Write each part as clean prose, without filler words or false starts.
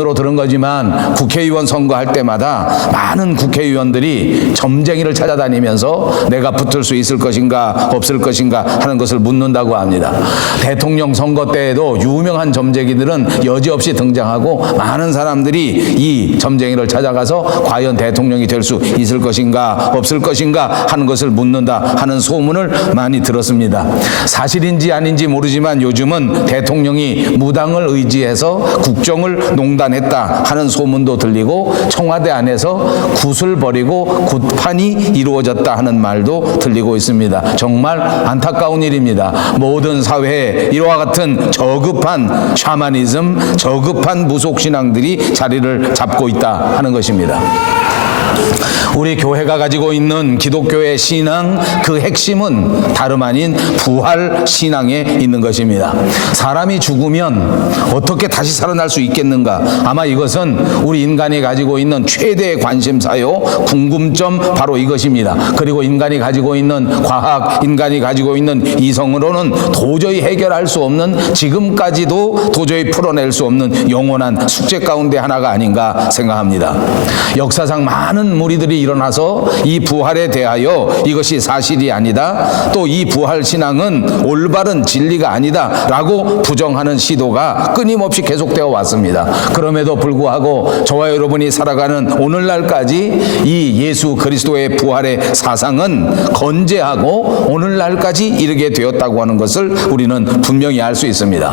으로 들은 거지만 국회의원 선거할 때마다 많은 국회의원들이 점쟁이를 찾아다니면서 내가 붙을 수 있을 것인가 없을 것인가 하는 것을 묻는다고 합니다. 대통령 선거 때에도 유명한 점쟁이들은 여지없이 등장하고 많은 사람들이 이 점쟁이를 찾아가서 과연 대통령이 될 수 있을 것인가 없을 것인가 하는 것을 묻는다 하는 소문을 많이 들었습니다. 사실인지 아닌지 모르지만 요즘은 대통령이 무당을 의지해서 국정을 농단했다 하는 소문도 들리고 청와대 안에서 굿을 버리고 굿판이 이루어졌다 하는 말도 들리고 있습니다. 정말 안타까운 일입니다. 모든 사회에 이와 같은 저급한 샤머니즘, 저급한 무속신앙들이 자리를 잡고 있다 하는 것입니다. 우리 교회가 가지고 있는 기독교의 신앙, 그 핵심은 다름 아닌 부활 신앙에 있는 것입니다. 사람이 죽으면 어떻게 다시 살아날 수 있겠는가? 아마 이것은 우리 인간이 가지고 있는 최대의 관심사요, 궁금점 바로 이것입니다. 그리고 인간이 가지고 있는 과학, 인간이 가지고 있는 이성으로는 도저히 해결할 수 없는, 지금까지도 도저히 풀어낼 수 없는 영원한 숙제 가운데 하나가 아닌가 생각합니다. 역사상 많은 무리들이 일어나서 이 부활에 대하여 이것이 사실이 아니다, 또 이 부활 신앙은 올바른 진리가 아니다 라고 부정하는 시도가 끊임없이 계속되어 왔습니다. 그럼에도 불구하고 저와 여러분이 살아가는 오늘날까지 이 예수 그리스도의 부활의 사상은 건재하고 오늘날까지 이르게 되었다고 하는 것을 우리는 분명히 알 수 있습니다.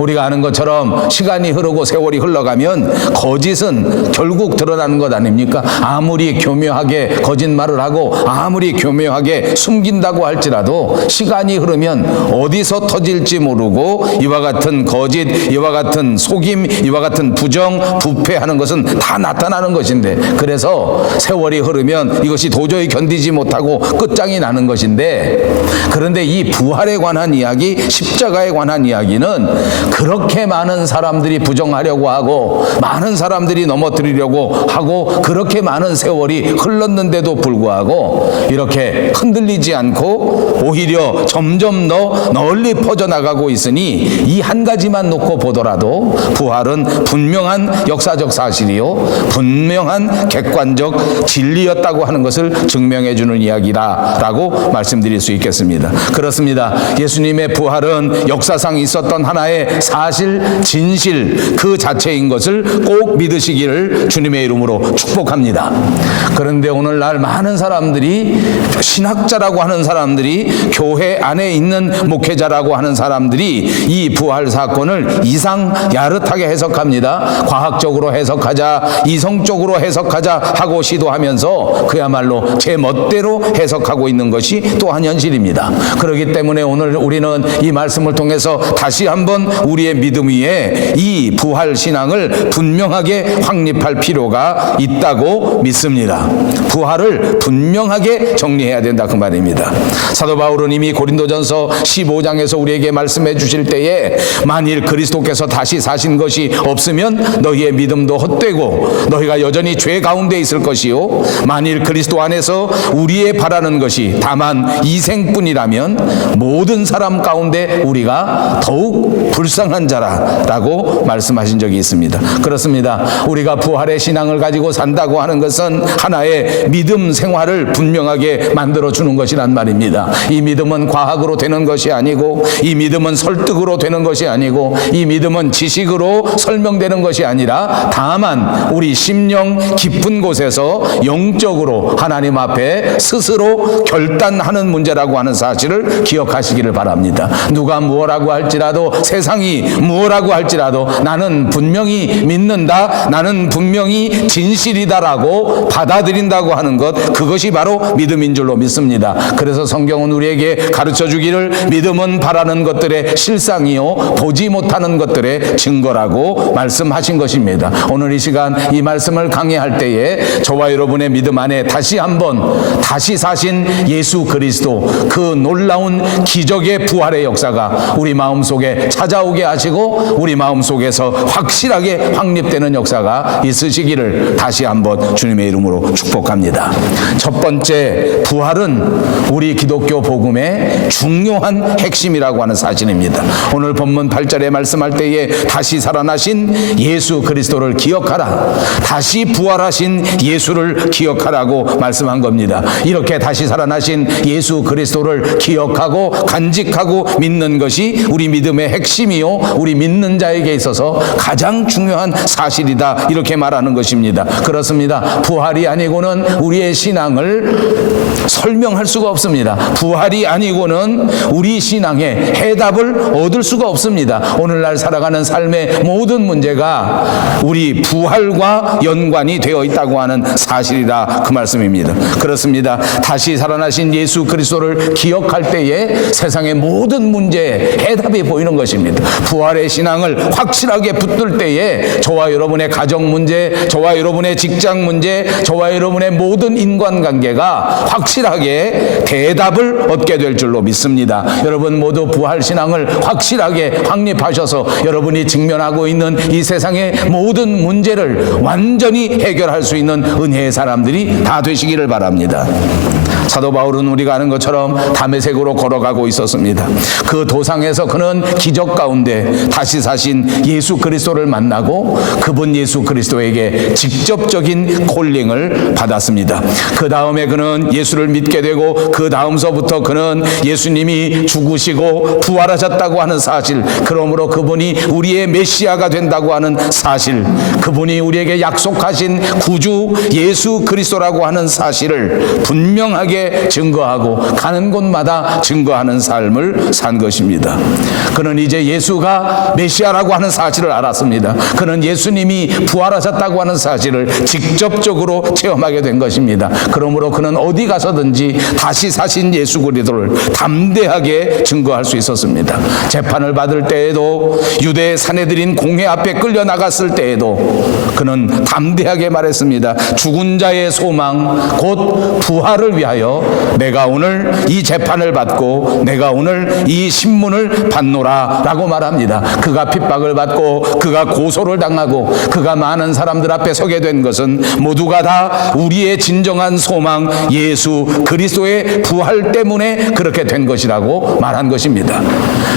우리가 아는 것처럼 시간이 흐르고 세월이 흘러가면 거짓은 결국 드러나는 것 아닙니까? 아무리 교묘하게 거짓말을 하고 아무리 교묘하게 숨긴다고 할지라도 시간이 흐르면 어디서 터질지 모르고 이와 같은 거짓, 이와 같은 속임, 이와 같은 부정, 부패하는 것은 다 나타나는 것인데, 그래서 세월이 흐르면 이것이 도저히 견디지 못하고 끝장이 나는 것인데, 그런데 이 부활에 관한 이야기, 십자가에 관한 이야기는 그렇게 많은 사람들이 부정하려고 하고 많은 사람들이 넘어뜨리려고 하고 그렇게 많은 세월이 흘렀는데도 불구하고 이렇게 흔들리지 않고 오히려 점점 더 널리 퍼져나가고 있으니, 이 한 가지만 놓고 보더라도 부활은 분명한 역사적 사실이요, 분명한 객관적 진리였다고 하는 것을 증명해 주는 이야기다라고 말씀드릴 수 있겠습니다. 그렇습니다. 예수님의 부활은 역사상 있었던 하나의 사실, 진실 그 자체인 것을 꼭 믿으시기를 주님의 이름으로 축복합니다. 그런데 오늘날 많은 사람들이, 신학자라고 하는 사람들이, 교회 안에 있는 목회자라고 하는 사람들이 이 부활 사건을 이상 야릇하게 해석합니다. 과학적으로 해석하자, 이성적으로 해석하자 하고 시도하면서 그야말로 제 멋대로 해석하고 있는 것이 또한 현실입니다. 그렇기 때문에 오늘 우리는 이 말씀을 통해서 다시 한번 우리의 믿음 위에 이 부활 신앙을 분명하게 확립할 필요가 있다고 믿습니다. 부활을 분명하게 정리해야 된다 그 말입니다. 사도 바울은 이미 고린도전서 15장에서 우리에게 말씀해 주실 때에 만일 그리스도께서 다시 사신 것이 없으면 너희의 믿음도 헛되고 너희가 여전히 죄 가운데 있을 것이요, 만일 그리스도 안에서 우리의 바라는 것이 다만 이생뿐이라면 모든 사람 가운데 우리가 더욱 불쌍한 자라라고 말씀하신 적이 있습니다. 그렇습니다. 우리가 부활의 신앙을 가지고 산다고 하는 것은 하나의 믿음 생활을 분명하게 만들어주는 것이란 말입니다. 이 믿음은 과학으로 되는 것이 아니고, 이 믿음은 설득으로 되는 것이 아니고, 이 믿음은 지식으로 설명되는 것이 아니라 다만 우리 심령 깊은 곳에서 영적으로 하나님 앞에 스스로 결단하는 문제라고 하는 사실을 기억하시기를 바랍니다. 누가 무엇라고 할지라도, 세상이 무엇라고 할지라도 나는 분명히 믿는다, 나는 분명히 진실이다라고 받아들인다고 하는 것, 그것이 바로 믿음인 줄로 믿습니다. 그래서 성경은 우리에게 가르쳐 주기를 믿음은 바라는 것들의 실상이요 보지 못하는 것들의 증거라고 말씀하신 것입니다. 오늘 이 시간 이 말씀을 강의할 때에 저와 여러분의 믿음 안에 다시 한번 다시 사신 예수 그리스도, 그 놀라운 기적의 부활의 역사가 우리 마음속에 찾아오게 하시고 우리 마음속에서 확실하게 확립되는 역사가 있으시기를 다시 한번 주님 주님의 이름으로 축복합니다. 첫 번째, 부활은 우리 기독교 복음의 중요한 핵심이라고 하는 사실입니다. 오늘 본문 8절에 말씀할 때에 다시 살아나신 예수 그리스도를 기억하라, 다시 부활하신 예수를 기억하라고 말씀한 겁니다. 이렇게 다시 살아나신 예수 그리스도를 기억하고 간직하고 믿는 것이 우리 믿음의 핵심이요, 우리 믿는 자에게 있어서 가장 중요한 사실이다, 이렇게 말하는 것입니다. 그렇습니다. 부활이 아니고는 우리의 신앙을 설명할 수가 없습니다. 부활이 아니고는 우리 신앙의 해답을 얻을 수가 없습니다. 오늘날 살아가는 삶의 모든 문제가 우리 부활과 연관이 되어 있다고 하는 사실이라 그 말씀입니다. 그렇습니다. 다시 살아나신 예수 그리스도를 기억할 때에 세상의 모든 문제에 해답이 보이는 것입니다. 부활의 신앙을 확실하게 붙들 때에 저와 여러분의 가정 문제, 저와 여러분의 직장 문제, 저와 여러분의 모든 인간관계가 확실하게 대답을 얻게 될 줄로 믿습니다. 여러분 모두 부활신앙을 확실하게 확립하셔서 여러분이 직면하고 있는 이 세상의 모든 문제를 완전히 해결할 수 있는 은혜의 사람들이 다 되시기를 바랍니다. 사도 바울은 우리가 아는 것처럼 다메섹으로 걸어가고 있었습니다. 그 도상에서 그는 기적 가운데 다시 사신 예수 그리스도를 만나고 그분 예수 그리스도에게 직접적인 콜링을 받았습니다. 그 다음에 그는 예수를 믿게 되고 그 다음서부터 그는 예수님이 죽으시고 부활하셨다고 하는 사실, 그러므로 그분이 우리의 메시아가 된다고 하는 사실, 그분이 우리에게 약속하신 구주 예수 그리스도라고 하는 사실을 분명하게 증거하고 가는 곳마다 증거하는 삶을 산 것입니다. 그는 이제 예수가 메시아라고 하는 사실을 알았습니다. 그는 예수님이 부활하셨다고 하는 사실을 직접적으로 체험하게 된 것입니다. 그러므로 그는 어디 가서든지 다시 사신 예수 그리스도를 담대하게 증거할 수 있었습니다. 재판을 받을 때에도, 유대 사내들인 공회 앞에 끌려 나갔을 때에도 그는 담대하게 말했습니다. 죽은 자의 소망 곧 부활을 위하여 내가 오늘 이 재판을 받고 내가 오늘 이 신문을 받노라 라고 말합니다. 그가 핍박을 받고 그가 고소를 당하고 그가 많은 사람들 앞에 서게 된 것은 모두가 다 우리의 진정한 소망 예수 그리스도의 부활 때문에 그렇게 된 것이라고 말한 것입니다.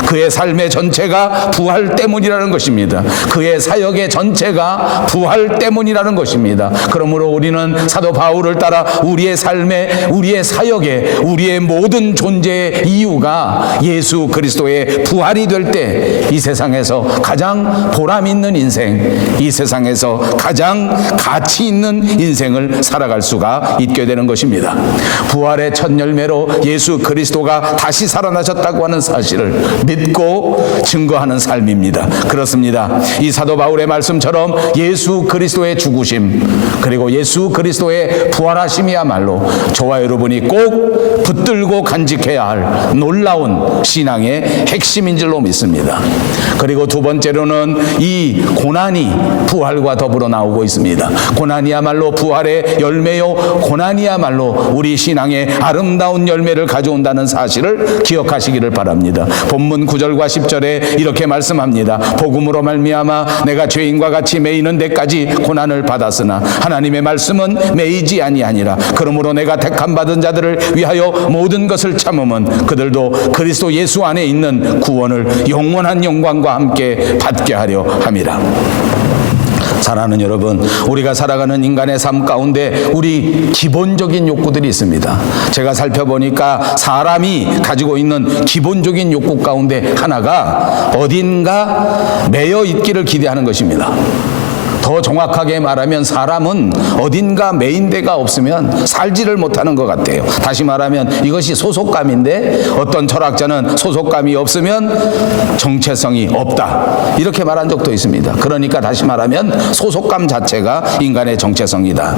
그의 삶의 전체가 부활 때문이라는 것입니다. 그의 사역의 전체가 부활 때문이라는 것입니다. 그러므로 우리는 사도 바울을 따라 우리의 삶에, 우리의 사역에, 우리의 모든 존재의 이유가 예수 그리스도의 부활이 될 때 이 세상에서 가장 보람 있는 인생, 이 세상에서 가장 가치 있는 인생을 살아갈 수가 있게 되는 것입니다. 부활의 첫 열매로 예수 그리스도가 다시 살아나셨다고 하는 사실을 믿고 증거하는 삶입니다. 그렇습니다. 이 사도 바울의 말씀처럼 예수 그리스도의 죽으심 그리고 예수 그리스도의 부활하심이야말로 저와 여러분이 꼭 붙들고 간직해야 할 놀라운 신앙의 핵심인 줄로 믿습니다. 그리고 두 번째로는 이 고난이 부활과 더불어 나오고 있습니다. 고난이야말로 부활의 열매요, 고난이야말로 우리 신앙의 아름다운 열매를 가져온다는 사실을 기억하시기를 바랍니다. 본문 9절과 10절에 이렇게 말씀합니다. 복음으로 말미암아 내가 죄인과 같이 매이는 데까지 고난을 받았으나 하나님의 말씀은 매이지 아니하니라. 그러므로 내가 택함 받은 자들을 위하여 모든 것을 참음은 그들도 그리스도 예수 안에 있는 구원을 영원한 영광과 함께 받게 하려 함이라. 사랑하는 여러분, 우리가 살아가는 인간의 삶 가운데 우리 기본적인 욕구들이 있습니다. 제가 살펴보니까 사람이 가지고 있는 기본적인 욕구 가운데 하나가 어딘가 매여 있기를 기대하는 것입니다. 더 정확하게 말하면 사람은 어딘가 매인 데가 없으면 살지를 못하는 것 같아요. 다시 말하면 이것이 소속감인데 어떤 철학자는 소속감이 없으면 정체성이 없다 이렇게 말한 적도 있습니다. 그러니까 다시 말하면 소속감 자체가 인간의 정체성이다.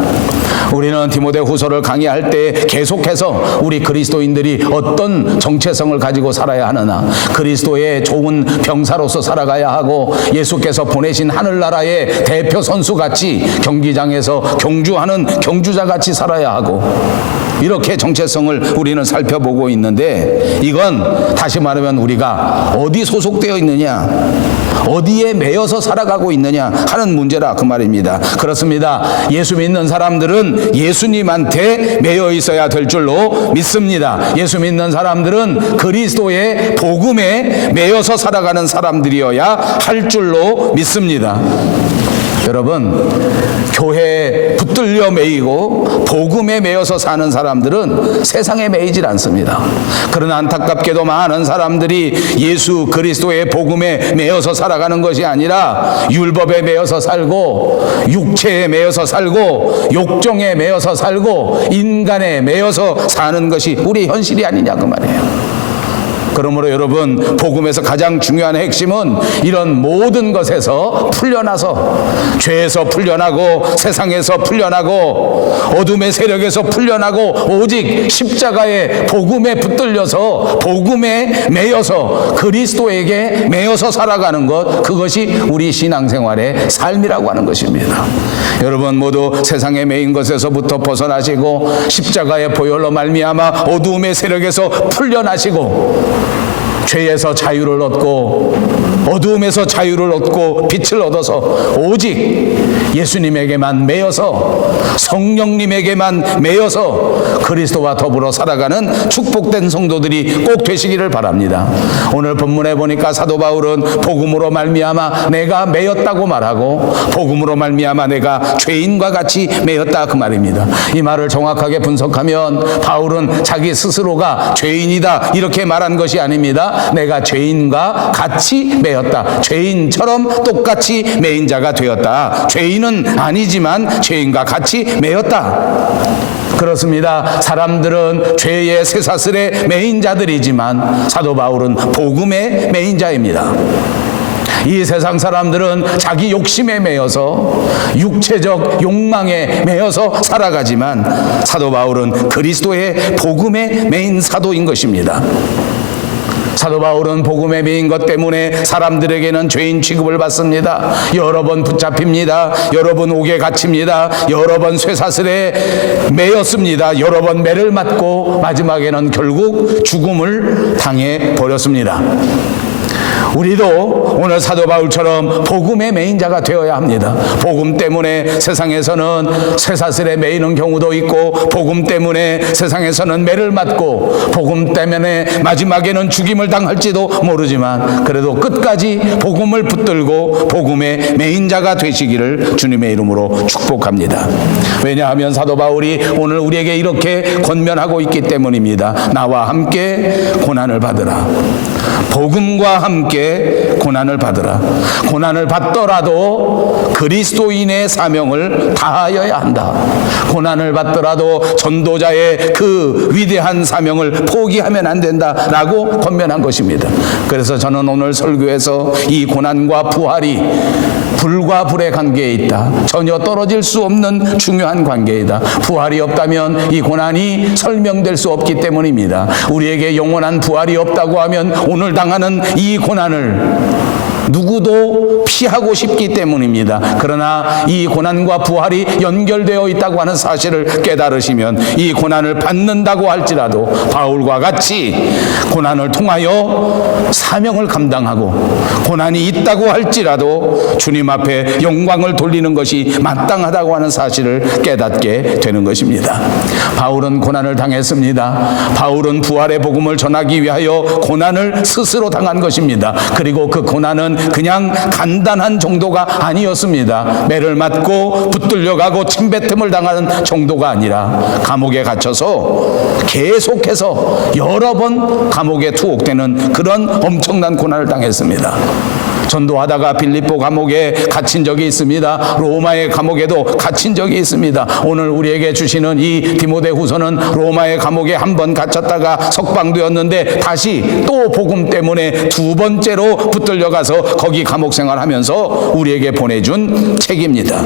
우리는 디모데후서를 강의할 때 계속해서 우리 그리스도인들이 어떤 정체성을 가지고 살아야 하느냐, 그리스도의 좋은 병사로서 살아가야 하고 예수께서 보내신 하늘나라의 대표 선수같이 경기장에서 경주하는 경주자같이 살아야 하고 이렇게 정체성을 우리는 살펴보고 있는데, 이건 다시 말하면 우리가 어디 소속되어 있느냐, 어디에 매여서 살아가고 있느냐 하는 문제라 그 말입니다. 그렇습니다. 예수 믿는 사람들은 예수님한테 매여 있어야 될 줄로 믿습니다. 예수 믿는 사람들은 그리스도의 복음에 매여서 살아가는 사람들이어야 할 줄로 믿습니다. 여러분, 교회에 붙들려 매이고 복음에 매여서 사는 사람들은 세상에 매이질 않습니다. 그러나 안타깝게도 많은 사람들이 예수 그리스도의 복음에 매여서 살아가는 것이 아니라 율법에 매여서 살고, 육체에 매여서 살고, 욕정에 매여서 살고, 인간에 매여서 사는 것이 우리 현실이 아니냐 그 말이에요. 그러므로 여러분, 복음에서 가장 중요한 핵심은 이런 모든 것에서 풀려나서, 죄에서 풀려나고, 세상에서 풀려나고, 어둠의 세력에서 풀려나고, 오직 십자가의 복음에 붙들려서, 복음에 매여서, 그리스도에게 매여서 살아가는 것, 그것이 우리 신앙생활의 삶이라고 하는 것입니다. 여러분 모두 세상에 매인 것에서부터 벗어나시고, 십자가의 보혈로 말미암아 어둠의 세력에서 풀려나시고, 죄에서 자유를 얻고, 어두움에서 자유를 얻고, 빛을 얻어서 오직 예수님에게만 매여서, 성령님에게만 매여서 그리스도와 더불어 살아가는 축복된 성도들이 꼭 되시기를 바랍니다. 오늘 본문에 보니까 사도 바울은 복음으로 말미암아 내가 매였다고 말하고, 복음으로 말미암아 내가 죄인과 같이 매였다 그 말입니다. 이 말을 정확하게 분석하면 바울은 자기 스스로가 죄인이다 이렇게 말한 것이 아닙니다. 내가 죄인과 같이 매였다. 죄인처럼 똑같이 매인 자가 되었다. 죄인은 아니지만 죄인과 같이 매였다. 그렇습니다. 사람들은 죄의 쇠사슬에 매인 자들이지만 사도 바울은 복음의 매인 자입니다. 이 세상 사람들은 자기 욕심에 매여서, 육체적 욕망에 매여서 살아가지만 사도 바울은 그리스도의 복음의 매인 사도인 것입니다. 사도 바울은 복음에 매인 것 때문에 사람들에게는 죄인 취급을 받습니다. 여러 번 붙잡힙니다. 여러 번 옥에 갇힙니다. 여러 번 쇠사슬에 매였습니다. 여러 번 매를 맞고 마지막에는 결국 죽음을 당해 버렸습니다. 우리도 오늘 사도 바울처럼 복음의 매인 자가 되어야 합니다. 복음 때문에 세상에서는 쇠사슬에 매이는 경우도 있고, 복음 때문에 세상에서는 매를 맞고, 복음 때문에 마지막에는 죽임을 당할지도 모르지만 그래도 끝까지 복음을 붙들고 복음의 매인 자가 되시기를 주님의 이름으로 축복합니다. 왜냐하면 사도 바울이 오늘 우리에게 이렇게 권면하고 있기 때문입니다. 나와 함께 고난을 받으라. 복음과 함께 고난을 받으라. 고난을 받더라도 그리스도인의 사명을 다하여야 한다. 고난을 받더라도 전도자의 그 위대한 사명을 포기하면 안 된다라고 권면한 것입니다. 그래서 저는 오늘 설교에서 이 고난과 부활이 불과 불의 관계에 있다. 전혀 떨어질 수 없는 중요한 관계이다. 부활이 없다면 이 고난이 설명될 수 없기 때문입니다. 우리에게 영원한 부활이 없다고 하면 오늘 당하는 이 고난을 누구도 피하고 싶기 때문입니다. 그러나 이 고난과 부활이 연결되어 있다고 하는 사실을 깨달으시면 이 고난을 받는다고 할지라도 바울과 같이 고난을 통하여 사명을 감당하고, 고난이 있다고 할지라도 주님 앞에 영광을 돌리는 것이 마땅하다고 하는 사실을 깨닫게 되는 것입니다. 바울은 고난을 당했습니다. 바울은 부활의 복음을 전하기 위하여 고난을 스스로 당한 것입니다. 그리고 그 고난은 그냥 간단한 정도가 아니었습니다. 매를 맞고 붙들려가고 침뱉음을 당하는 정도가 아니라 감옥에 갇혀서 계속해서 여러 번 감옥에 투옥되는 그런 엄청난 고난을 당했습니다. 전도하다가 빌립보 감옥에 갇힌 적이 있습니다. 로마의 감옥에도 갇힌 적이 있습니다. 오늘 우리에게 주시는 이 디모데후서는 로마의 감옥에 한 번 갇혔다가 석방되었는데 다시 또 복음 때문에 두 번째로 붙들려가서 거기 감옥 생활하면서 우리에게 보내준 책입니다.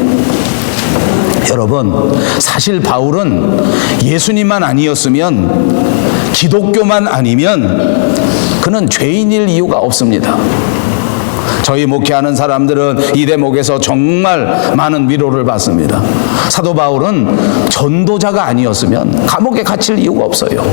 여러분, 사실 바울은 예수님만 아니었으면, 기독교만 아니면 그는 죄인일 이유가 없습니다. 저희 목회하는 사람들은 이 대목에서 정말 많은 위로를 받습니다. 사도 바울은 전도자가 아니었으면 감옥에 갇힐 이유가 없어요.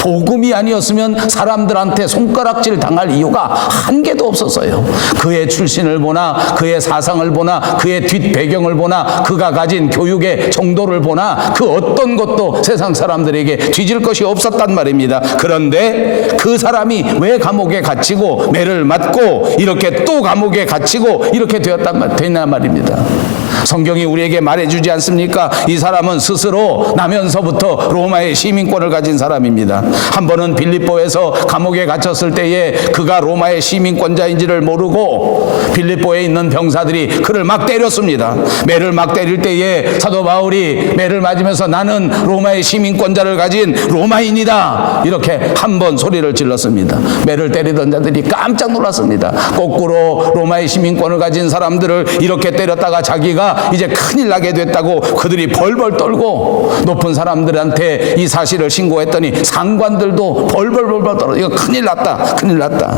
복음이 아니었으면 사람들한테 손가락질 당할 이유가 한 개도 없었어요. 그의 출신을 보나 그의 사상을 보나 그의 뒷배경을 보나 그가 가진 교육의 정도를 보나 그 어떤 것도 세상 사람들에게 뒤질 것이 없었단 말입니다. 그런데 그 사람이 왜 감옥에 갇히고 매를 맞고 이렇게 또 감옥에 갇히고 이렇게 됐냐 말입니다. 성경이 우리에게 말해주지 않습니까? 이 사람은 스스로 나면서부터 로마의 시민권을 가진 사람입니다. 한 번은 빌립보에서 감옥에 갇혔을 때에 그가 로마의 시민권자인지를 모르고 빌립보에 있는 병사들이 그를 막 때렸습니다. 매를 막 때릴 때에 사도 바울이 매를 맞으면서 나는 로마의 시민권자를 가진 로마인이다 이렇게 한 번 소리를 질렀습니다. 매를 때리던 자들이 깜짝 놀랐습니다. 거꾸로 로마의 시민권을 가진 사람들을 이렇게 때렸다가 자기가 이제 큰일 나게 됐다고 그들이 벌벌 떨고 높은 사람들한테 이 사실을 신고했더니 상관들도 벌벌 떨어 이거 큰일 났다 큰일 났다.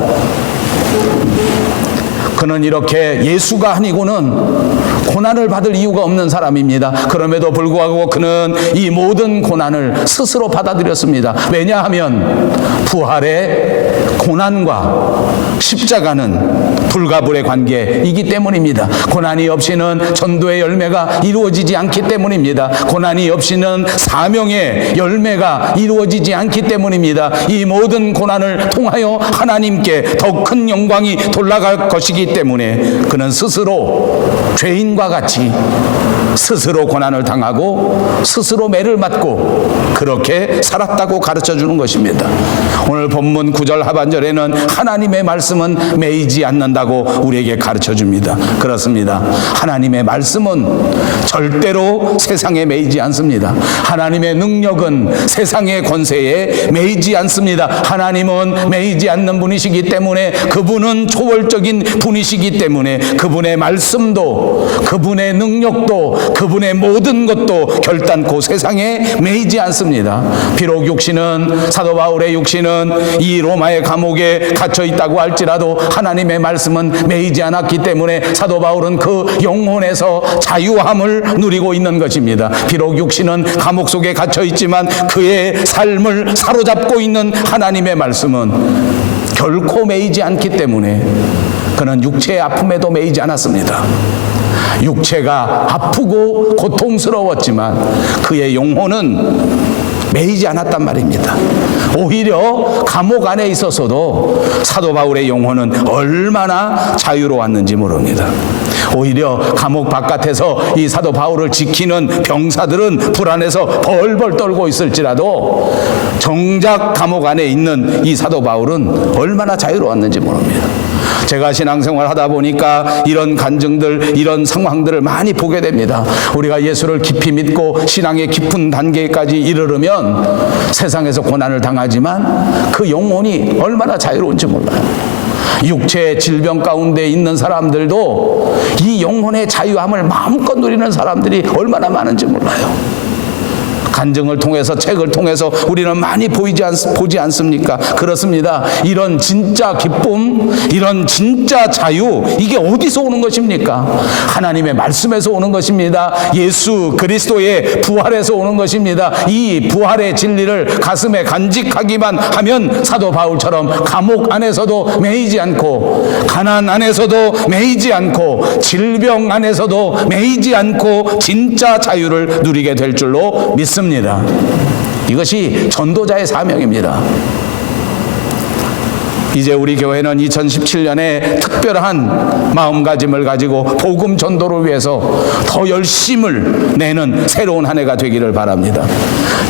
그는 이렇게 예수가 아니고는 고난을 받을 이유가 없는 사람입니다. 그럼에도 불구하고 그는 이 모든 고난을 스스로 받아들였습니다. 왜냐하면 부활의 고난과 십자가는 불가불의 관계이기 때문입니다. 고난이 없이는 전도의 열매가 이루어지지 않기 때문입니다. 고난이 없이는 사명의 열매가 이루어지지 않기 때문입니다. 이 모든 고난을 통하여 하나님께 더 큰 영광이 돌아갈 것이기 때문에 그는 스스로 죄인과 같이 스스로 고난을 당하고 스스로 매를 맞고 그렇게 살았다고 가르쳐 주는 것입니다. 오늘 본문 9절 하반절에는 하나님의 말씀은 매이지 않는다고 우리에게 가르쳐 줍니다. 그렇습니다. 하나님의 말씀은 절대로 세상에 매이지 않습니다. 하나님의 능력은 세상의 권세에 매이지 않습니다. 하나님은 매이지 않는 분이시기 때문에 그분은 초월적인 분이시기 때문에 그분의 말씀도 그분의 능력도 그분의 모든 것도 결단코 세상에 매이지 않습니다. 비록 육신은 사도 바울의 육신은 이 로마의 감옥에 갇혀 있다고 할지라도 하나님의 말씀은 매이지 않았기 때문에 사도 바울은 그 영혼에서 자유함을 누리고 있는 것입니다. 비록 육신은 감옥 속에 갇혀 있지만 그의 삶을 사로잡고 있는 하나님의 말씀은 결코 매이지 않기 때문에 그는 육체의 아픔에도 매이지 않았습니다. 육체가 아프고 고통스러웠지만 그의 영혼은 매이지 않았단 말입니다. 오히려 감옥 안에 있었어도 사도 바울의 영혼은 얼마나 자유로웠는지 모릅니다. 오히려 감옥 바깥에서 이 사도 바울을 지키는 병사들은 불안해서 벌벌 떨고 있을지라도 정작 감옥 안에 있는 이 사도 바울은 얼마나 자유로웠는지 모릅니다. 제가 신앙생활 하다 보니까 이런 간증들, 이런 상황들을 많이 보게 됩니다. 우리가 예수를 깊이 믿고 신앙의 깊은 단계까지 이르르면 세상에서 고난을 당하지만 그 영혼이 얼마나 자유로운지 몰라요. 육체의 질병 가운데 있는 사람들도 이 영혼의 자유함을 마음껏 누리는 사람들이 얼마나 많은지 몰라요. 간증을 통해서 책을 통해서 우리는 많이 보지 않습니까? 그렇습니다. 이런 진짜 기쁨, 이런 진짜 자유, 이게 어디서 오는 것입니까? 하나님의 말씀에서 오는 것입니다. 예수 그리스도의 부활에서 오는 것입니다. 이 부활의 진리를 가슴에 간직하기만 하면 사도 바울처럼 감옥 안에서도 매이지 않고 가난 안에서도 매이지 않고 질병 안에서도 매이지 않고 진짜 자유를 누리게 될 줄로 믿습니다. 이것이 전도자의 사명입니다. 이제 우리 교회는 2017년에 특별한 마음가짐을 가지고 복음 전도를 위해서 더 열심을 내는 새로운 한 해가 되기를 바랍니다.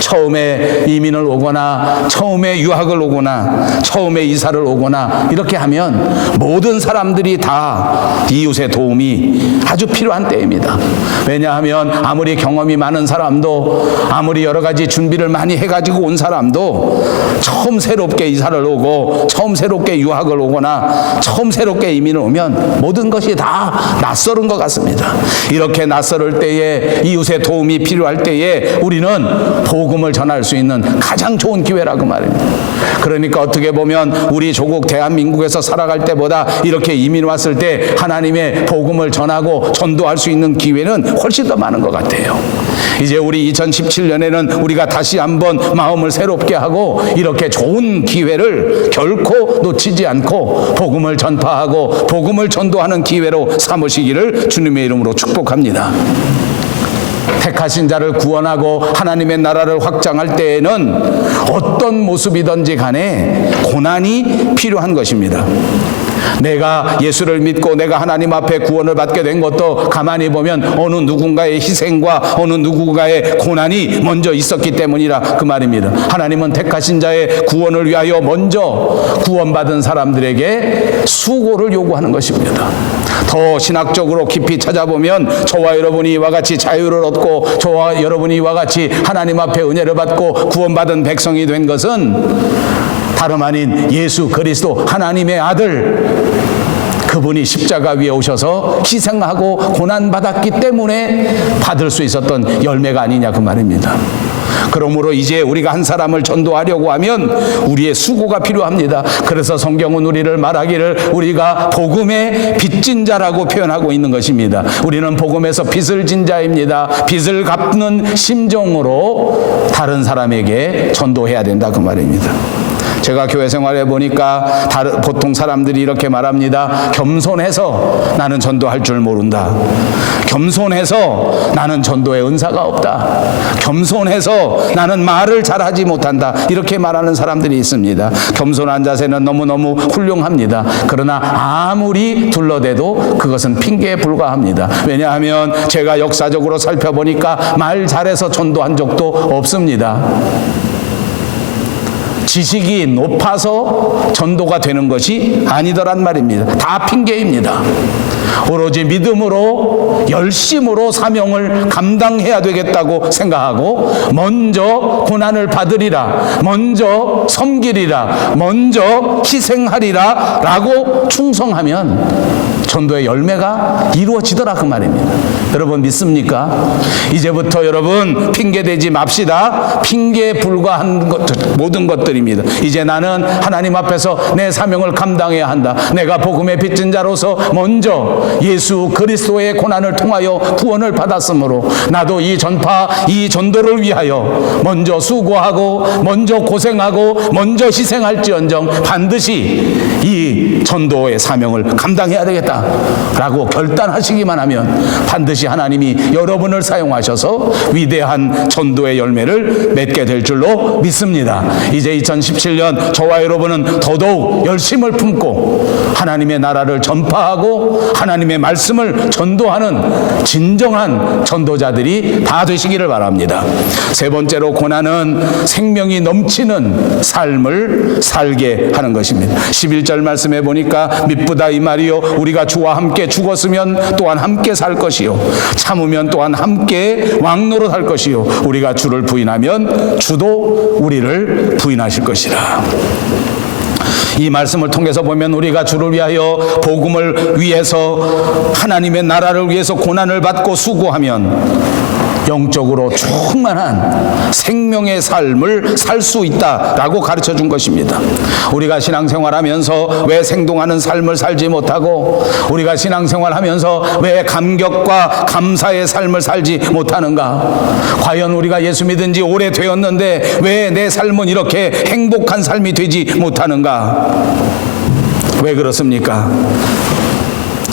처음에 이민을 오거나 처음에 유학을 오거나 처음에 이사를 오거나 이렇게 하면 모든 사람들이 다 이웃의 도움이 아주 필요한 때입니다. 왜냐하면 아무리 경험이 많은 사람도 아무리 여러 가지 준비를 많이 해가지고 온 사람도 처음 새롭게 이사를 오고 처음 새롭게 유학을 오거나 처음 새롭게 이민을 오면 모든 것이 다 낯설은 것 같습니다. 이렇게 낯설을 때에 이웃의 도움이 필요할 때에 우리는 복음 복음을 전할 수 있는 가장 좋은 기회라고 말입니다. 그러니까 어떻게 보면 우리 조국 대한민국에서 살아갈 때보다 이렇게 이민 왔을 때 하나님의 복음을 전하고 전도할 수 있는 기회는 훨씬 더 많은 것 같아요. 이제 우리 2017년에는 우리가 다시 한번 마음을 새롭게 하고 이렇게 좋은 기회를 결코 놓치지 않고 복음을 전파하고 복음을 전도하는 기회로 삼으시기를 주님의 이름으로 축복합니다. 택하신 자를 구원하고 하나님의 나라를 확장할 때에는 어떤 모습이든지 간에 고난이 필요한 것입니다. 내가 예수를 믿고 내가 하나님 앞에 구원을 받게 된 것도 가만히 보면 어느 누군가의 희생과 어느 누군가의 고난이 먼저 있었기 때문이라 그 말입니다. 하나님은 택하신 자의 구원을 위하여 먼저 구원받은 사람들에게 수고를 요구하는 것입니다. 더 신학적으로 깊이 찾아보면 저와 여러분이 이와 같이 자유를 얻고 저와 여러분이 이와 같이 하나님 앞에 은혜를 받고 구원받은 백성이 된 것은 다름 아닌 예수 그리스도 하나님의 아들, 그분이 십자가 위에 오셔서 희생하고 고난받았기 때문에 받을 수 있었던 열매가 아니냐 그 말입니다. 그러므로 이제 우리가 한 사람을 전도하려고 하면 우리의 수고가 필요합니다. 그래서 성경은 우리를 말하기를 우리가 복음의 빚진 자라고 표현하고 있는 것입니다. 우리는 복음에서 빚을 진 자입니다. 빚을 갚는 심정으로 다른 사람에게 전도해야 된다 그 말입니다. 제가 교회 생활해 보니까 보통 사람들이 이렇게 말합니다. 겸손해서 나는 전도할 줄 모른다. 겸손해서 나는 전도의 은사가 없다. 겸손해서 나는 말을 잘하지 못한다. 이렇게 말하는 사람들이 있습니다. 겸손한 자세는 너무너무 훌륭합니다. 그러나 아무리 둘러대도 그것은 핑계에 불과합니다. 왜냐하면 제가 역사적으로 살펴보니까 말 잘해서 전도한 적도 없습니다. 지식이 높아서 전도가 되는 것이 아니더란 말입니다. 다 핑계입니다. 오로지 믿음으로 열심으로 사명을 감당해야 되겠다고 생각하고 먼저 고난을 받으리라, 먼저 섬기리라, 먼저 희생하리라 라고 충성하면 전도의 열매가 이루어지더라 그 말입니다. 여러분 믿습니까? 이제부터 여러분 핑계대지 맙시다. 핑계에 불과한 모든 것들입니다. 이제 나는 하나님 앞에서 내 사명을 감당해야 한다. 내가 복음의 빚진 자로서 먼저 예수 그리스도의 고난을 통하여 구원을 받았으므로 나도 이 전파, 이 전도를 위하여 먼저 수고하고 먼저 고생하고 먼저 희생할지언정 반드시 이 전도의 사명을 감당해야 되겠다 라고 결단하시기만 하면 반드시 하나님이 여러분을 사용하셔서 위대한 전도의 열매를 맺게 될 줄로 믿습니다. 이제 2017년 저와 여러분은 더더욱 열심을 품고 하나님의 나라를 전파하고 하나님의 말씀을 전도하는 진정한 전도자들이 다 되시기를 바랍니다. 세 번째로 고난은 생명이 넘치는 삶을 살게 하는 것입니다. 11절 말씀해 보니까 미쁘다 이 말이요 우리가 주와 함께 죽었으면 또한 함께 살 것이요 참으면 또한 함께 왕노릇 할 것이요 우리가 주를 부인하면 주도 우리를 부인하실 것이라. 이 말씀을 통해서 보면 우리가 주를 위하여 복음을 위해서 하나님의 나라를 위해서 고난을 받고 수고하면 영적으로 충만한 생명의 삶을 살 수 있다라고 가르쳐 준 것입니다. 우리가 신앙생활하면서 왜 생동하는 삶을 살지 못하고 우리가 신앙생활하면서 왜 감격과 감사의 삶을 살지 못하는가? 과연 우리가 예수 믿은 지 오래되었는데 왜 내 삶은 이렇게 행복한 삶이 되지 못하는가? 왜 그렇습니까?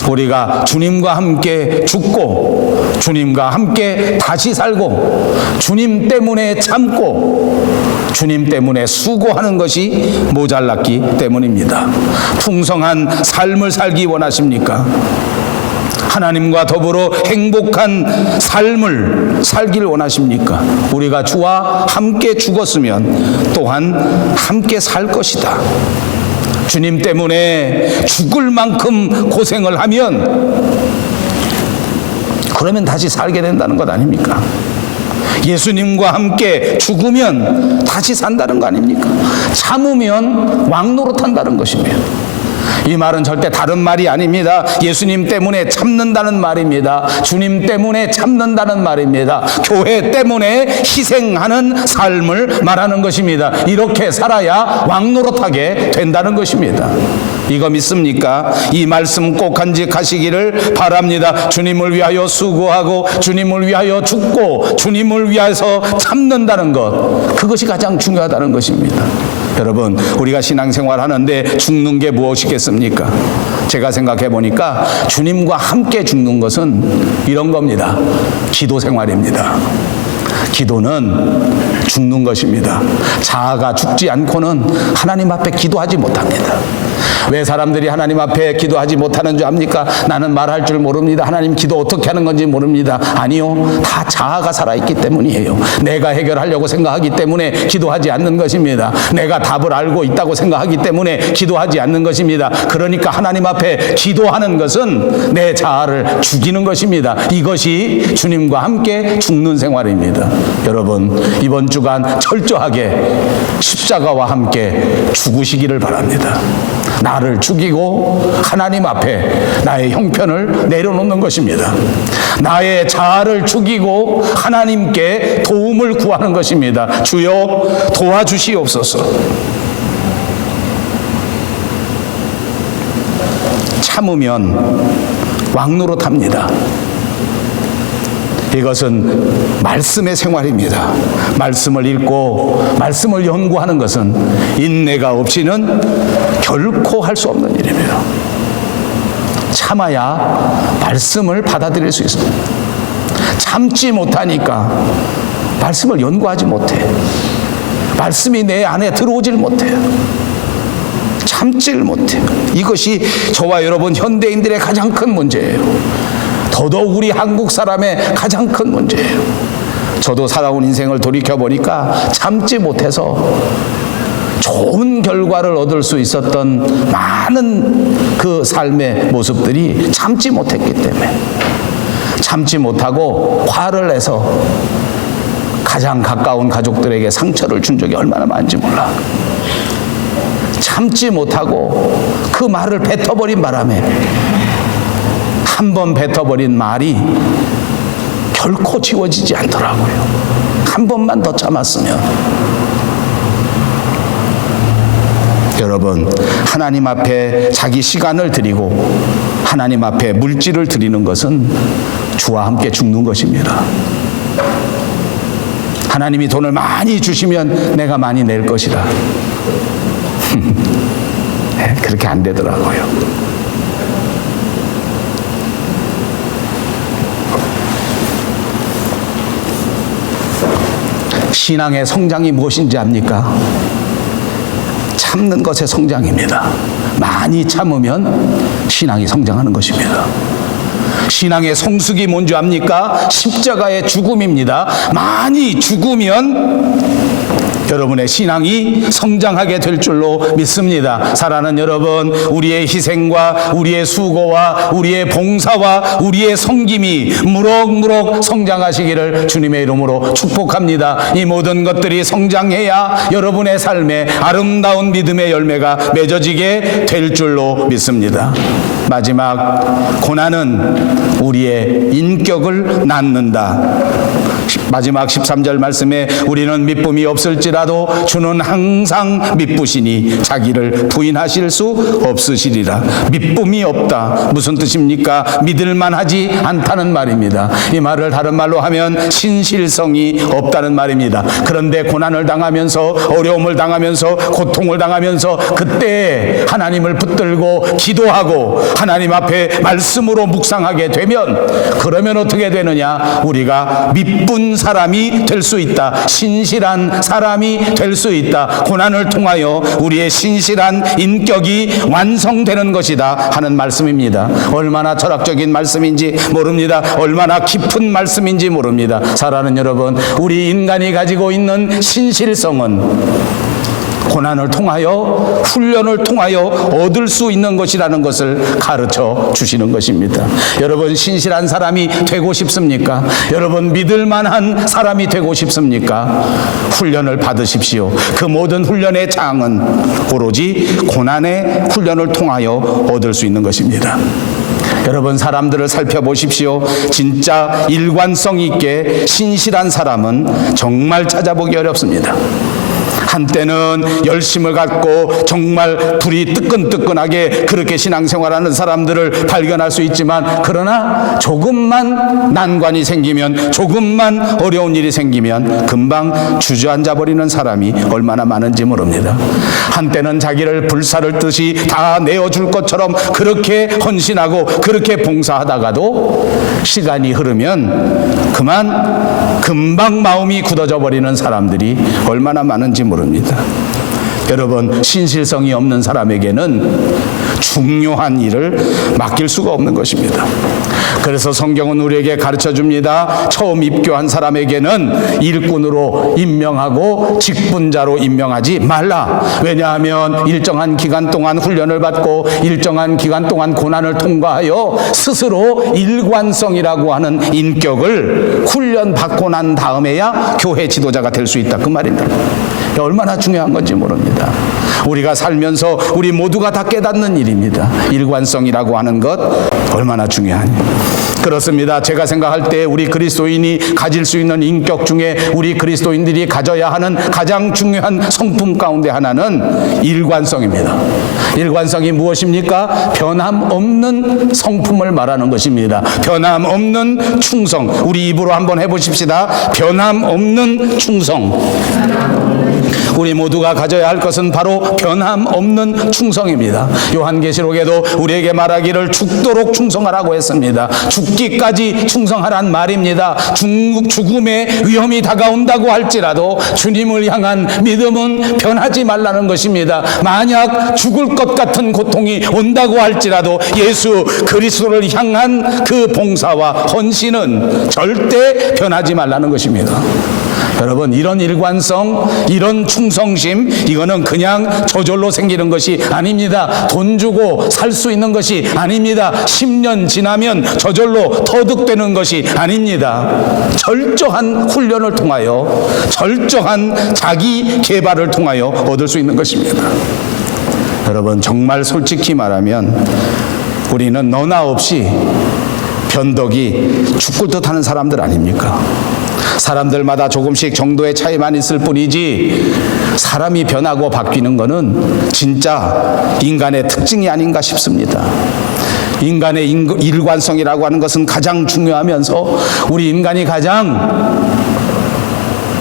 우리가 주님과 함께 죽고 주님과 함께 다시 살고 주님 때문에 참고 주님 때문에 수고하는 것이 모자랐기 때문입니다. 풍성한 삶을 살기 원하십니까? 하나님과 더불어 행복한 삶을 살기를 원하십니까? 우리가 주와 함께 죽었으면 또한 함께 살 것이다. 주님 때문에 죽을 만큼 고생을 하면 그러면 다시 살게 된다는 것 아닙니까? 예수님과 함께 죽으면 다시 산다는 거 아닙니까? 참으면 왕노릇한다는 것이며 이 말은 절대 다른 말이 아닙니다. 예수님 때문에 참는다는 말입니다. 주님 때문에 참는다는 말입니다. 교회 때문에 희생하는 삶을 말하는 것입니다. 이렇게 살아야 왕노릇하게 된다는 것입니다. 이거 믿습니까? 이 말씀 꼭 간직하시기를 바랍니다. 주님을 위하여 수고하고 주님을 위하여 죽고 주님을 위해서 참는다는 것, 그것이 가장 중요하다는 것입니다. 여러분, 우리가 신앙생활 하는데 죽는 게 무엇이겠습니까? 제가 생각해 보니까 주님과 함께 죽는 것은 이런 겁니다. 기도 생활입니다. 기도는 죽는 것입니다. 자아가 죽지 않고는 하나님 앞에 기도하지 못합니다. 왜 사람들이 하나님 앞에 기도하지 못하는 줄 압니까? 나는 말할 줄 모릅니다. 하나님 기도 어떻게 하는 건지 모릅니다. 아니요, 다 자아가 살아있기 때문이에요. 내가 해결하려고 생각하기 때문에 기도하지 않는 것입니다. 내가 답을 알고 있다고 생각하기 때문에 기도하지 않는 것입니다. 그러니까 하나님 앞에 기도하는 것은 내 자아를 죽이는 것입니다. 이것이 주님과 함께 죽는 생활입니다. 여러분, 이번 주간 철저하게 십자가와 함께 죽으시기를 바랍니다. 나를 죽이고 하나님 앞에 나의 형편을 내려놓는 것입니다. 나의 자아를 죽이고 하나님께 도움을 구하는 것입니다. 주여 도와주시옵소서. 참으면 왕노릇합니다. 이것은 말씀의 생활입니다. 말씀을 읽고 말씀을 연구하는 것은 인내가 없이는 결코 할 수 없는 일입니다. 참아야 말씀을 받아들일 수 있습니다. 참지 못하니까 말씀을 연구하지 못해. 말씀이 내 안에 들어오질 못해요. 참지를 못해요. 이것이 저와 여러분 현대인들의 가장 큰 문제예요. 더더욱 우리 한국 사람의 가장 큰 문제예요. 저도 살아온 인생을 돌이켜보니까 참지 못해서 좋은 결과를 얻을 수 있었던 많은 그 삶의 모습들이 참지 못했기 때문에, 참지 못하고 화를 내서 가장 가까운 가족들에게 상처를 준 적이 얼마나 많은지 몰라. 참지 못하고 그 말을 뱉어버린 바람에 한 번 뱉어버린 말이 결코 지워지지 않더라고요. 한 번만 더 참았으면. 여러분, 하나님 앞에 자기 시간을 드리고 하나님 앞에 물질을 드리는 것은 주와 함께 죽는 것입니다. 하나님이 돈을 많이 주시면 내가 많이 낼 것이다. 그렇게 안 되더라고요. 신앙의 성장이 무엇인지 압니까? 참는 것의 성장입니다. 많이 참으면 신앙이 성장하는 것입니다. 신앙의 성숙이 뭔지 압니까? 십자가의 죽음입니다. 많이 죽으면 여러분의 신앙이 성장하게 될 줄로 믿습니다. 사랑하는 여러분, 우리의 희생과 우리의 수고와 우리의 봉사와 우리의 섬김이 무럭무럭 성장하시기를 주님의 이름으로 축복합니다. 이 모든 것들이 성장해야 여러분의 삶에 아름다운 믿음의 열매가 맺어지게 될 줄로 믿습니다. 마지막, 고난은 우리의 인격을 낳는다. 마지막 13절 말씀에 우리는 미쁨이 없을지라도 주는 항상 미쁘시니 자기를 부인하실 수 없으시리라. 미쁨이 없다. 무슨 뜻입니까? 믿을만하지 않다는 말입니다. 이 말을 다른 말로 하면 신실성이 없다는 말입니다. 그런데 고난을 당하면서, 어려움을 당하면서, 고통을 당하면서 그때 하나님을 붙들고 기도하고 하나님 앞에 말씀으로 묵상하게 되면, 그러면 어떻게 되느냐? 우리가 미쁜 사람이 될 수 있다. 신실한 사람이 될 수 있다. 고난을 통하여 우리의 신실한 인격이 완성되는 것이다 하는 말씀입니다. 얼마나 철학적인 말씀인지 모릅니다. 얼마나 깊은 말씀인지 모릅니다. 사랑하는 여러분, 우리 인간이 가지고 있는 신실성은 고난을 통하여, 훈련을 통하여 얻을 수 있는 것이라는 것을 가르쳐 주시는 것입니다. 여러분, 신실한 사람이 되고 싶습니까? 여러분, 믿을 만한 사람이 되고 싶습니까? 훈련을 받으십시오. 그 모든 훈련의 장은 오로지 고난의 훈련을 통하여 얻을 수 있는 것입니다. 여러분, 사람들을 살펴보십시오. 진짜 일관성 있게 신실한 사람은 정말 찾아보기 어렵습니다. 한때는 열심을 갖고 정말 불이 뜨끈뜨끈하게 그렇게 신앙생활하는 사람들을 발견할 수 있지만, 그러나 조금만 난관이 생기면, 조금만 어려운 일이 생기면 금방 주저앉아 버리는 사람이 얼마나 많은지 모릅니다. 한때는 자기를 불사를 듯이 다 내어줄 것처럼 그렇게 헌신하고 그렇게 봉사하다가도 시간이 흐르면 그만 금방 마음이 굳어져 버리는 사람들이 얼마나 많은지 모릅니다. 여러분, 신실성이 없는 사람에게는 중요한 일을 맡길 수가 없는 것입니다. 그래서 성경은 우리에게 가르쳐 줍니다. 처음 입교한 사람에게는 일꾼으로 임명하고 직분자로 임명하지 말라. 왜냐하면 일정한 기간 동안 훈련을 받고 일정한 기간 동안 고난을 통과하여 스스로 일관성이라고 하는 인격을 훈련받고 난 다음에야 교회 지도자가 될 수 있다, 그 말입니다. 얼마나 중요한 건지 모릅니다. 우리가 살면서 우리 모두가 다 깨닫는 일입니다. 일관성이라고 하는 것 얼마나 중요하냐. 그렇습니다. 제가 생각할 때 우리 그리스도인이 가질 수 있는 인격 중에 우리 그리스도인들이 가져야 하는 가장 중요한 성품 가운데 하나는 일관성입니다. 일관성이 무엇입니까? 변함없는 성품을 말하는 것입니다. 변함없는 충성. 우리 입으로 한번 해보십시다. 변함없는 충성. 우리 모두가 가져야 할 것은 바로 변함없는 충성입니다. 요한계시록에도 우리에게 말하기를 죽도록 충성하라고 했습니다. 죽기까지 충성하란 말입니다. 죽음의 위험이 다가온다고 할지라도 주님을 향한 믿음은 변하지 말라는 것입니다. 만약 죽을 것 같은 고통이 온다고 할지라도 예수 그리스도를 향한 그 봉사와 헌신은 절대 변하지 말라는 것입니다. 여러분, 이런 일관성, 이런 충성심, 이거는 그냥 저절로 생기는 것이 아닙니다. 돈 주고 살 수 있는 것이 아닙니다. 10년 지나면 저절로 터득되는 것이 아닙니다. 철저한 훈련을 통하여, 철저한 자기 개발을 통하여 얻을 수 있는 것입니다. 여러분, 정말 솔직히 말하면 우리는 너나 없이 변덕이 죽을 듯 하는 사람들 아닙니까? 사람들마다 조금씩 정도의 차이만 있을 뿐이지 사람이 변하고 바뀌는 것은 진짜 인간의 특징이 아닌가 싶습니다. 인간의 일관성이라고 하는 것은 가장 중요하면서 우리 인간이 가장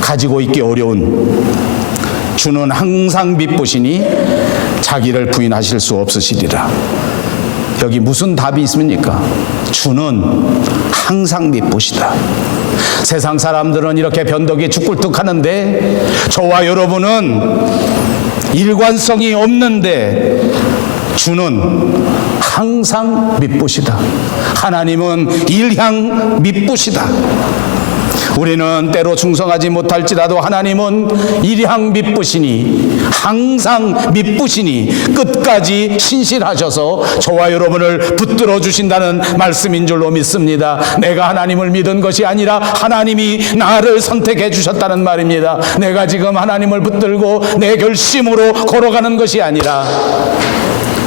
가지고 있기 어려운, 주는 항상 미쁘시니 자기를 부인하실 수 없으시리라. 여기 무슨 답이 있습니까? 주는 항상 미쁘시다. 세상 사람들은 이렇게 변덕이 죽불뚝하는데 저와 여러분은 일관성이 없는데 주는 항상 미쁘시다. 하나님은 일향 미쁘시다. 우리는 때로 충성하지 못할지라도 하나님은 일향 미쁘시니, 항상 미쁘시니 끝까지 신실하셔서 저와 여러분을 붙들어 주신다는 말씀인 줄로 믿습니다. 내가 하나님을 믿은 것이 아니라 하나님이 나를 선택해 주셨다는 말입니다. 내가 지금 하나님을 붙들고 내 결심으로 걸어가는 것이 아니라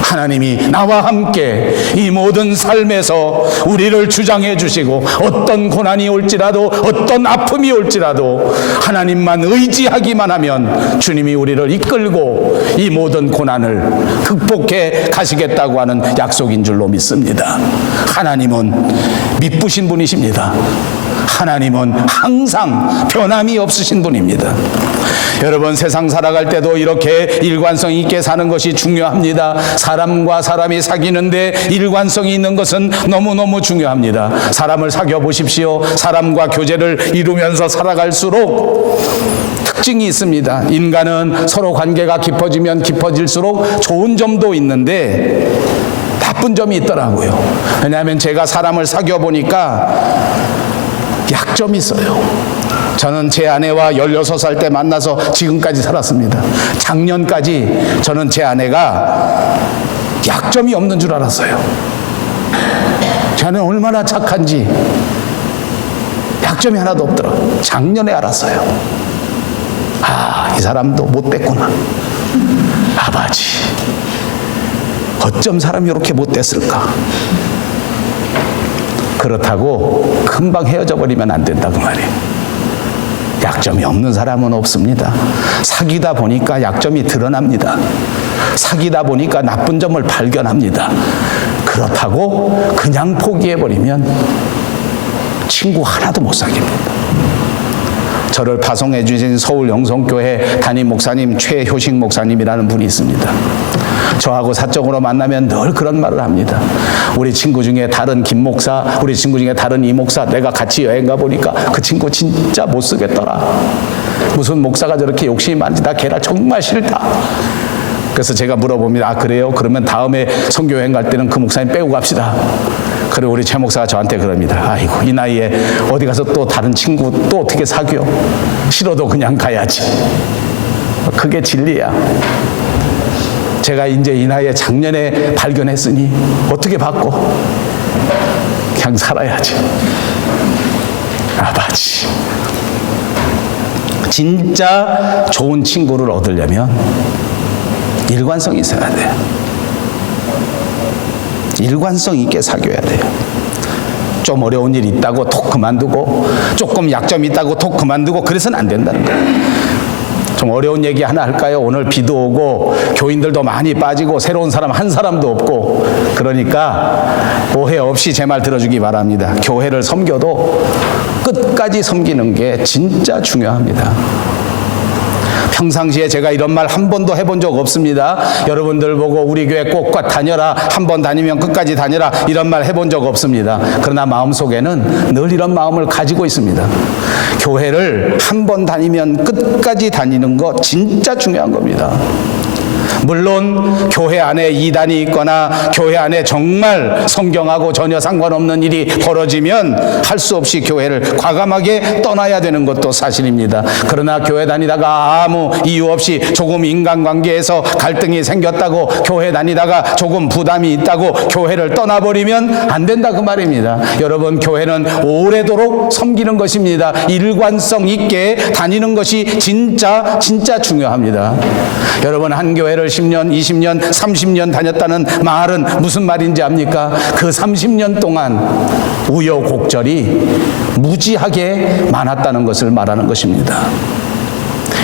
하나님이 나와 함께 이 모든 삶에서 우리를 주장해 주시고, 어떤 고난이 올지라도, 어떤 아픔이 올지라도 하나님만 의지하기만 하면 주님이 우리를 이끌고 이 모든 고난을 극복해 가시겠다고 하는 약속인 줄로 믿습니다. 하나님은 미쁘신 분이십니다. 하나님은 항상 변함이 없으신 분입니다. 여러분, 세상 살아갈 때도 이렇게 일관성 있게 사는 것이 중요합니다. 사람과 사람이 사귀는데 일관성이 있는 것은 너무너무 중요합니다. 사람을 사귀어 보십시오. 사람과 교제를 이루면서 살아갈수록 특징이 있습니다. 인간은 서로 관계가 깊어지면 깊어질수록 좋은 점도 있는데 나쁜 점이 있더라고요. 왜냐하면 제가 사람을 사귀어 보니까 약점이 있어요. 저는 제 아내와 16살 때 만나서 지금까지 살았습니다. 작년까지 저는 제 아내가 약점이 없는 줄 알았어요. 제 아내는 얼마나 착한지 약점이 하나도 없더라. 작년에 알았어요. 아, 이 사람도 못됐구나. 아버지, 어쩜 사람이 이렇게 못됐을까? 그렇다고 금방 헤어져 버리면 안 된다, 그 말이에요. 약점이 없는 사람은 없습니다. 사귀다 보니까 약점이 드러납니다. 사귀다 보니까 나쁜 점을 발견합니다. 그렇다고 그냥 포기해버리면 친구 하나도 못 사귀입니다. 저를 파송해 주신 서울 영성교회 담임 목사님 최효식 목사님이라는 분이 있습니다. 저하고 사적으로 만나면 늘 그런 말을 합니다. 우리 친구 중에 다른 김 목사, 우리 친구 중에 다른 이 목사, 내가 같이 여행 가보니까 그 친구 진짜 못 쓰겠더라. 무슨 목사가 저렇게 욕심이 많지, 나 걔라 정말 싫다. 그래서 제가 물어봅니다. 아, 그래요? 그러면 다음에 선교 여행 갈 때는 그 목사님 빼고 갑시다. 그리고 우리 최 목사가 저한테 그럽니다. 아이고, 이 나이에 어디 가서 또 다른 친구 또 어떻게 사귀어? 싫어도 그냥 가야지. 그게 진리야. 제가 이제 이 나이에 작년에 발견했으니 어떻게 바꿔? 그냥 살아야지. 아버지, 진짜 좋은 친구를 얻으려면 일관성이 있어야 돼요. 일관성 있게 사귀어야 돼요. 좀 어려운 일 있다고 톡 그만두고, 조금 약점 있다고 톡 그만두고, 그래서는 안 된다는 거예요. 좀 어려운 얘기 하나 할까요? 오늘 비도 오고 교인들도 많이 빠지고 새로운 사람 한 사람도 없고, 그러니까 오해 없이 제 말 들어주기 바랍니다. 교회를 섬겨도 끝까지 섬기는 게 진짜 중요합니다. 평상시에 제가 이런 말 한 번도 해본 적 없습니다. 여러분들 보고 우리 교회 꼭 다녀라, 한 번 다니면 끝까지 다녀라, 이런 말 해본 적 없습니다. 그러나 마음속에는 늘 이런 마음을 가지고 있습니다. 교회를 한 번 다니면 끝까지 다니는 거 진짜 중요한 겁니다. 물론 교회 안에 이단이 있거나 교회 안에 정말 성경하고 전혀 상관없는 일이 벌어지면 할 수 없이 교회를 과감하게 떠나야 되는 것도 사실입니다. 그러나 교회 다니다가 아무 이유 없이 조금 인간관계에서 갈등이 생겼다고, 교회 다니다가 조금 부담이 있다고 교회를 떠나버리면 안 된다, 그 말입니다. 여러분, 교회는 오래도록 섬기는 것입니다. 일관성 있게 다니는 것이 진짜 중요합니다. 여러분, 한 교회를 10년, 20년, 30년 다녔다는 말은 무슨 말인지 압니까? 그 30년 동안 우여곡절이 무지하게 많았다는 것을 말하는 것입니다.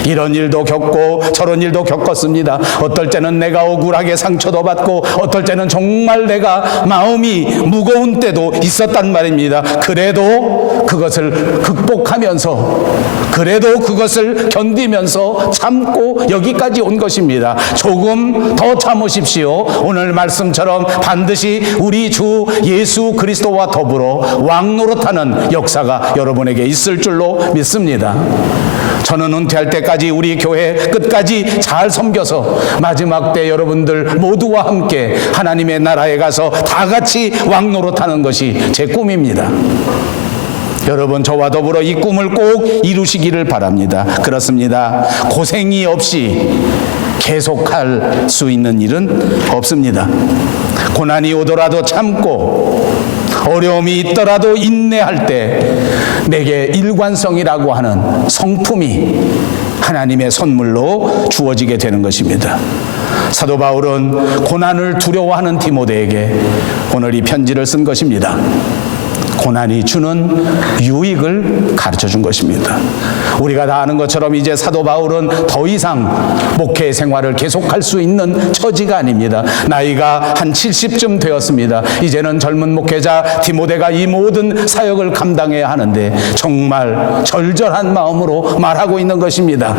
이런 일도 겪고 저런 일도 겪었습니다. 어떨 때는 내가 억울하게 상처도 받고, 어떨 때는 정말 내가 마음이 무거운 때도 있었단 말입니다. 그래도 그것을 극복하면서, 그래도 그것을 견디면서 참고 여기까지 온 것입니다. 조금 더 참으십시오. 오늘 말씀처럼 반드시 우리 주 예수 그리스도와 더불어 왕노릇하는 역사가 여러분에게 있을 줄로 믿습니다. 저는 은퇴할 때까지 우리 교회 끝까지 잘 섬겨서 마지막 때 여러분들 모두와 함께 하나님의 나라에 가서 다 같이 왕노릇하는 것이 제 꿈입니다. 여러분, 저와 더불어 이 꿈을 꼭 이루시기를 바랍니다. 그렇습니다. 고생이 없이 계속할 수 있는 일은 없습니다. 고난이 오더라도 참고, 어려움이 있더라도 인내할 때 내게 일관성이라고 하는 성품이 하나님의 선물로 주어지게 되는 것입니다. 사도 바울은 고난을 두려워하는 디모데에게 오늘 이 편지를 쓴 것입니다. 고난이 주는 유익을 가르쳐 준 것입니다. 우리가 다 아는 것처럼 이제 사도 바울은 더 이상 목회 생활을 계속할 수 있는 처지가 아닙니다. 나이가 한 70쯤 되었습니다. 이제는 젊은 목회자 디모데가 이 모든 사역을 감당해야 하는데 정말 절절한 마음으로 말하고 있는 것입니다.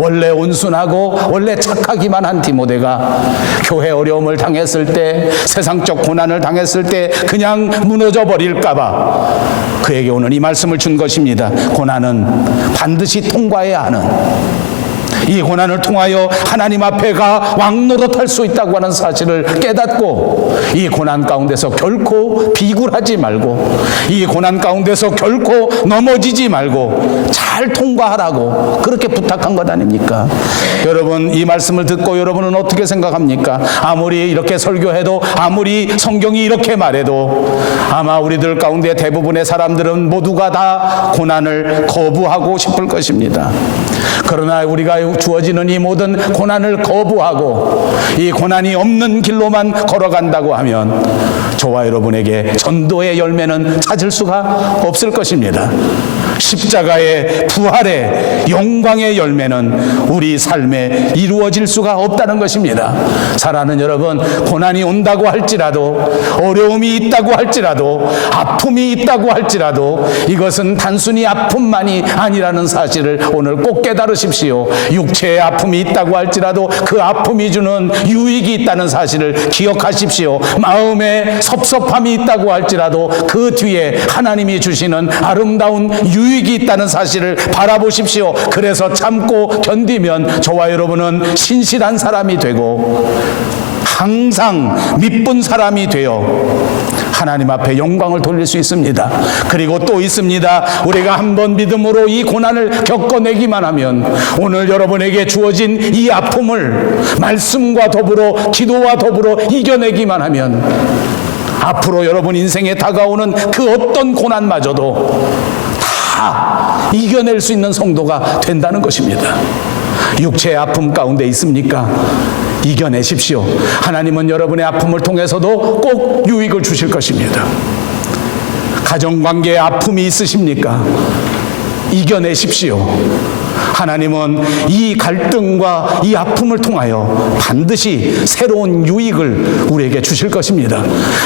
원래 온순하고 원래 착하기만 한 디모데가 교회 어려움을 당했을 때, 세상적 고난을 당했을 때 그냥 무너져 버릴까 봐 그에게 오늘 이 말씀을 준 것입니다. 고난은 반드시 통과해야 하는, 이 고난을 통하여 하나님 앞에가 왕노릇할 수 있다고 하는 사실을 깨닫고 이 고난 가운데서 결코 비굴하지 말고 이 고난 가운데서 결코 넘어지지 말고 잘 통과하라고 그렇게 부탁한 것 아닙니까? 여러분, 이 말씀을 듣고 여러분은 어떻게 생각합니까? 아무리 이렇게 설교해도 아무리 성경이 이렇게 말해도 아마 우리들 가운데 대부분의 사람들은 모두가 다 고난을 거부하고 싶을 것입니다. 그러나 우리가 주어지는 이 모든 고난을 거부하고 이 고난이 없는 길로만 걸어간다고 하면 저와 여러분에게 전도의 열매는 찾을 수가 없을 것입니다. 십자가의 부활의 영광의 열매는 우리 삶에 이루어질 수가 없다는 것입니다. 사랑하는 여러분, 고난이 온다고 할지라도 어려움이 있다고 할지라도 아픔이 있다고 할지라도 이것은 단순히 아픔만이 아니라는 사실을 오늘 꼭 깨달으십시오. 육체의 아픔이 있다고 할지라도 그 아픔이 주는 유익이 있다는 사실을 기억하십시오. 마음에 섭섭함이 있다고 할지라도 그 뒤에 하나님이 주시는 아름다운 유익이 있다는 사실을 바라보십시오. 그래서 참고 견디면 저와 여러분은 신실한 사람이 되고 항상 믿는 사람이 되어 하나님 앞에 영광을 돌릴 수 있습니다. 그리고 또 있습니다. 우리가 한번 믿음으로 이 고난을 겪어내기만 하면 오늘 여러분에게 주어진 이 아픔을 말씀과 더불어 기도와 더불어 이겨내기만 하면 앞으로 여러분 인생에 다가오는 그 어떤 고난마저도 다 이겨낼 수 있는 성도가 된다는 것입니다. 육체의 아픔 가운데 있습니까? 이겨내십시오. 하나님은 여러분의 아픔을 통해서도 꼭 유익을 주실 것입니다. 가정관계에 아픔이 있으십니까? 이겨내십시오. 하나님은 이 갈등과 이 아픔을 통하여 반드시 새로운 유익을 우리에게 주실 것입니다.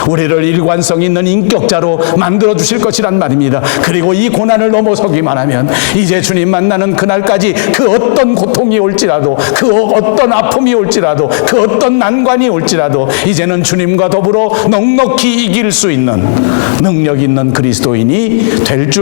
우리를 일관성 있는 인격자로 만들어 주실 것이란 말입니다. 그리고 이 고난을 넘어서기만 하면 이제 주님 만나는 그날까지 그 어떤 고통이 올지라도 그 어떤 아픔이 올지라도 그 어떤 난관이 올지라도 이제는 주님과 더불어 넉넉히 이길 수 있는 능력 있는 그리스도인이 될 줄